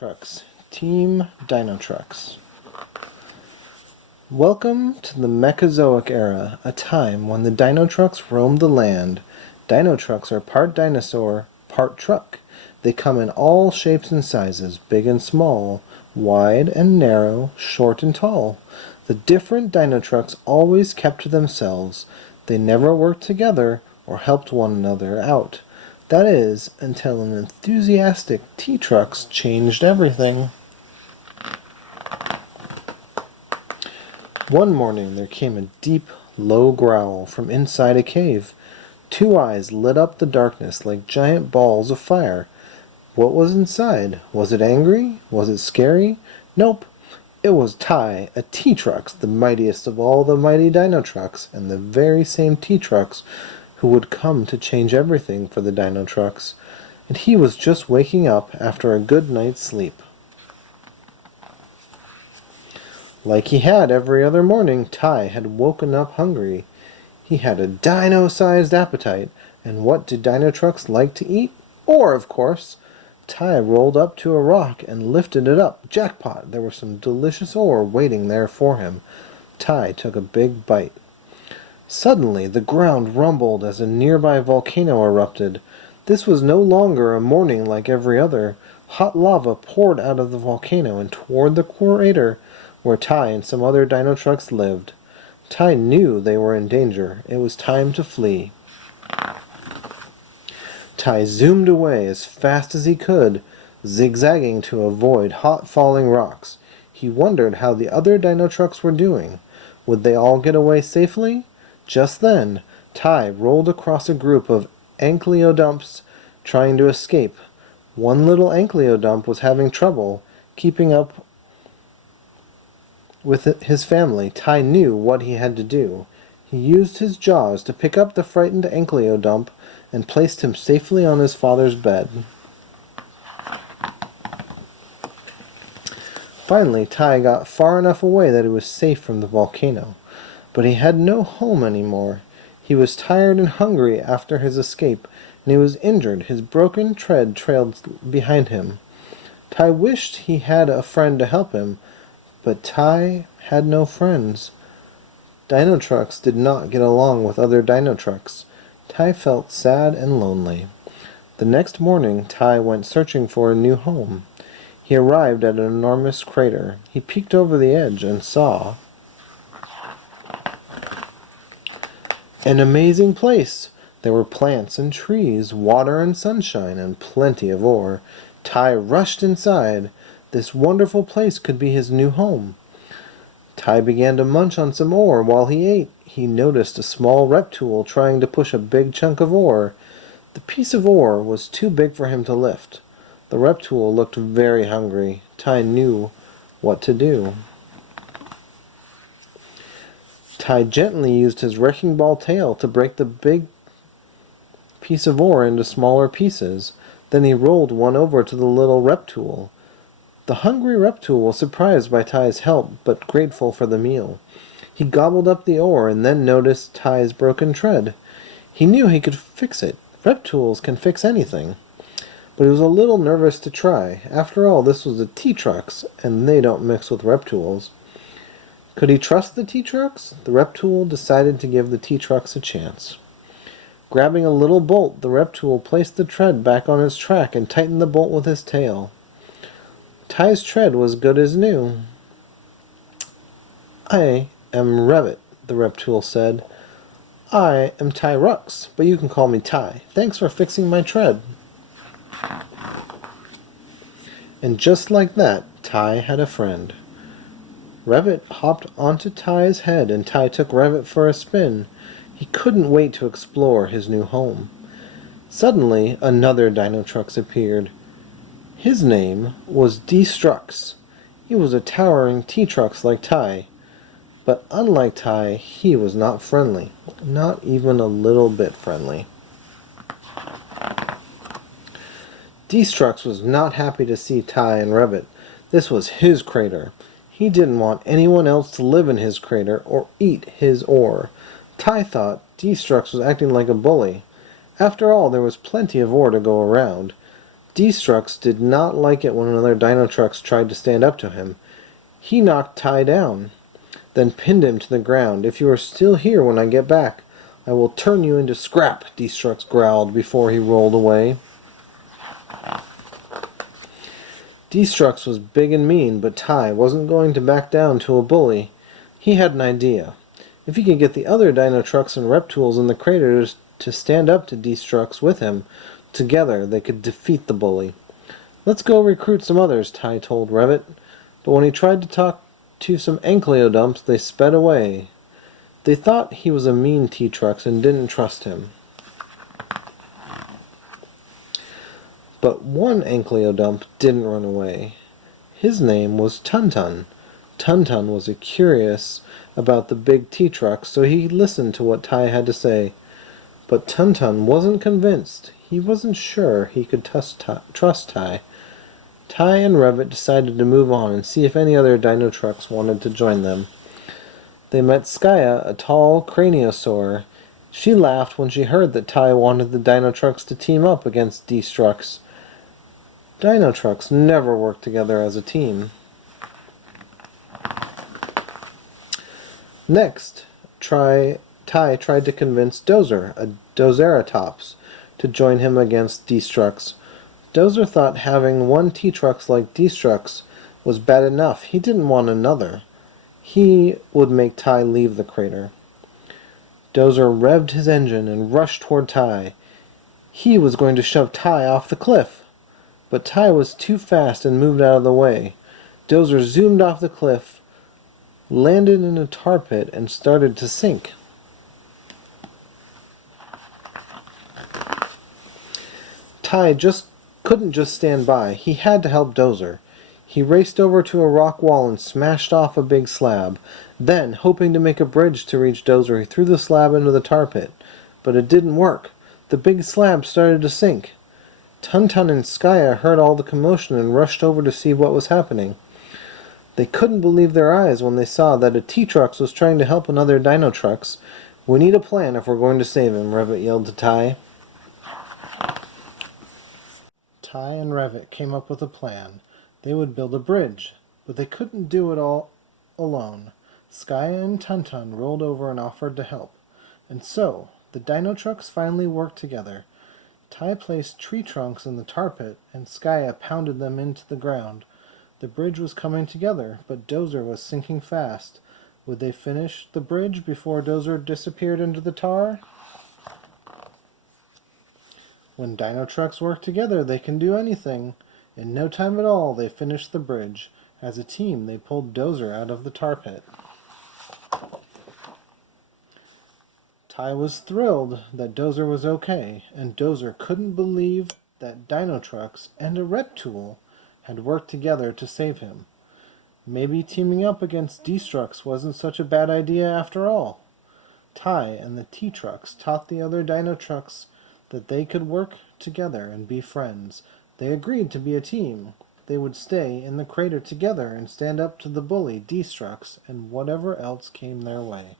DinoTrux, Team DinoTrux. Welcome to the Mechazoic era, a time when the DinoTrux roamed the land. DinoTrux are part dinosaur, part truck. They come in all shapes and sizes, big and small, wide and narrow, short and tall. The different DinoTrux always kept to themselves. They never worked together or helped one another out. That is, until an enthusiastic T-Trux changed everything. One morning there came a deep, low growl from inside a cave. Two eyes lit up the darkness like giant balls of fire. What was inside? Was it angry? Was it scary? Nope. It was Ty, a T-Trux, the mightiest of all the mighty DinoTrux, and the very same T-Trux who would come to change everything for the DinoTrux, and he was just waking up after a good night's sleep. Like he had every other morning, Ty had woken up hungry. He had a dino-sized appetite, and what did DinoTrux like to eat? Ore, of course. Ty rolled up to a rock and lifted it up. Jackpot! There was some delicious ore waiting there for him. Ty took a big bite. Suddenly, the ground rumbled as a nearby volcano erupted. This was no longer a morning like every other. Hot lava poured out of the volcano and toward the crater where Ty and some other DinoTrux lived. Ty knew they were in danger. It was time to flee. Ty zoomed away as fast as he could, zigzagging to avoid hot falling rocks. He wondered how the other DinoTrux were doing. Would they all get away safely? Just then, Ty rolled across a group of ankylodomps trying to escape. One little ankylodomp was having trouble keeping up with his family. Ty knew what he had to do. He used his jaws to pick up the frightened ankylodomp and placed him safely on his father's bed. Finally, Ty got far enough away that he was safe from the volcano. But he had no home anymore. He was tired and hungry after his escape, and he was injured. His broken tread trailed behind him. Ty wished he had a friend to help him, but Ty had no friends. DinoTrux did not get along with other DinoTrux. Ty felt sad and lonely. The next morning, Ty went searching for a new home. He arrived at an enormous crater. He peeked over the edge and saw an amazing place. There were plants and trees, water and sunshine, and plenty of ore. Ty rushed inside. This wonderful place could be his new home. Ty began to munch on some ore while he ate. He noticed a small reptile trying to push a big chunk of ore. The piece of ore was too big for him to lift. The reptile looked very hungry. Ty knew what to do. Ty gently used his wrecking ball tail to break the big piece of ore into smaller pieces. Then he rolled one over to the little reptile. The hungry reptile was surprised by Ty's help, but grateful for the meal. He gobbled up the ore and then noticed Ty's broken tread. He knew he could fix it. Reptiles can fix anything. But he was a little nervous to try. After all, this was a T-Trux, and they don't mix with reptiles. Could he trust the T-Trux? The reptile decided to give the T-Trux a chance. Grabbing a little bolt, the reptile placed the tread back on its track and tightened the bolt with his tail. Ty's tread was good as new. "I am Revit," the reptile said. "I am Trux, but you can call me Ty. Thanks for fixing my tread." And just like that, Ty had a friend. Revit hopped onto Ty's head, and Ty took Revit for a spin. He couldn't wait to explore his new home. Suddenly, another DinoTrux appeared. His name was D-Structs. He was a towering T-Trux like Ty. But unlike Ty, he was not friendly. Not even a little bit friendly. D-Structs was not happy to see Ty and Revit. This was his crater. He didn't want anyone else to live in his crater or eat his ore. Ty thought D-Structs was acting like a bully. After all, there was plenty of ore to go around. D-Structs did not like it when another DinoTrux tried to stand up to him. He knocked Ty down, then pinned him to the ground. "If you are still here when I get back, I will turn you into scrap," D-Structs growled before he rolled away. D-Structs was big and mean, but Ty wasn't going to back down to a bully. He had an idea. If he could get the other DinoTrux and Reptools in the crater to stand up to D-Structs with him, together they could defeat the bully. "Let's go recruit some others," Ty told Revit. But when he tried to talk to some Ankylodomps, they sped away. They thought he was a mean T-Trux and didn't trust him. But one Ankylodomp didn't run away. His name was Tuntun. Tuntun was curious about the big T-Trux, so he listened to what Ty had to say. But Tuntun wasn't convinced. He wasn't sure he could trust Ty. Ty and Revit decided to move on and see if any other DinoTrux wanted to join them. They met Skya, a tall craniosaur. She laughed when she heard that Ty wanted the DinoTrux to team up against D-Structs. DinoTrux never worked together as a team. Next, Ty tried to convince Dozer, a Dozeratops, to join him against D-Structs. Dozer thought having one T-Trux like D-Structs was bad enough. He didn't want another. He would make Ty leave the crater. Dozer revved his engine and rushed toward Ty. He was going to shove Ty off the cliff. But Ty was too fast and moved out of the way. Dozer zoomed off the cliff, landed in a tar pit, and started to sink. Ty couldn't just stand by. He had to help Dozer. He raced over to a rock wall and smashed off a big slab. Then, hoping to make a bridge to reach Dozer, he threw the slab into the tar pit. But it didn't work. The big slab started to sink. Tuntun and Skya heard all the commotion and rushed over to see what was happening. They couldn't believe their eyes when they saw that a T-Trux was trying to help another DinoTrux. "We need a plan if we're going to save him," Revit yelled to Ty. Ty and Revit came up with a plan. They would build a bridge, but they couldn't do it all alone. Skya and Tuntun rolled over and offered to help. And so, the DinoTrux finally worked together. Ty placed tree trunks in the tar pit, and Skya pounded them into the ground. The bridge was coming together, but Dozer was sinking fast. Would they finish the bridge before Dozer disappeared into the tar? When DinoTrux work together, they can do anything. In no time at all, they finished the bridge. As a team, they pulled Dozer out of the tar pit. Ty was thrilled that Dozer was okay, and Dozer couldn't believe that DinoTrux and a Reptool had worked together to save him. Maybe teaming up against D-Structs wasn't such a bad idea after all. Ty and the T-Trux taught the other DinoTrux that they could work together and be friends. They agreed to be a team. They would stay in the crater together and stand up to the bully D-Structs and whatever else came their way.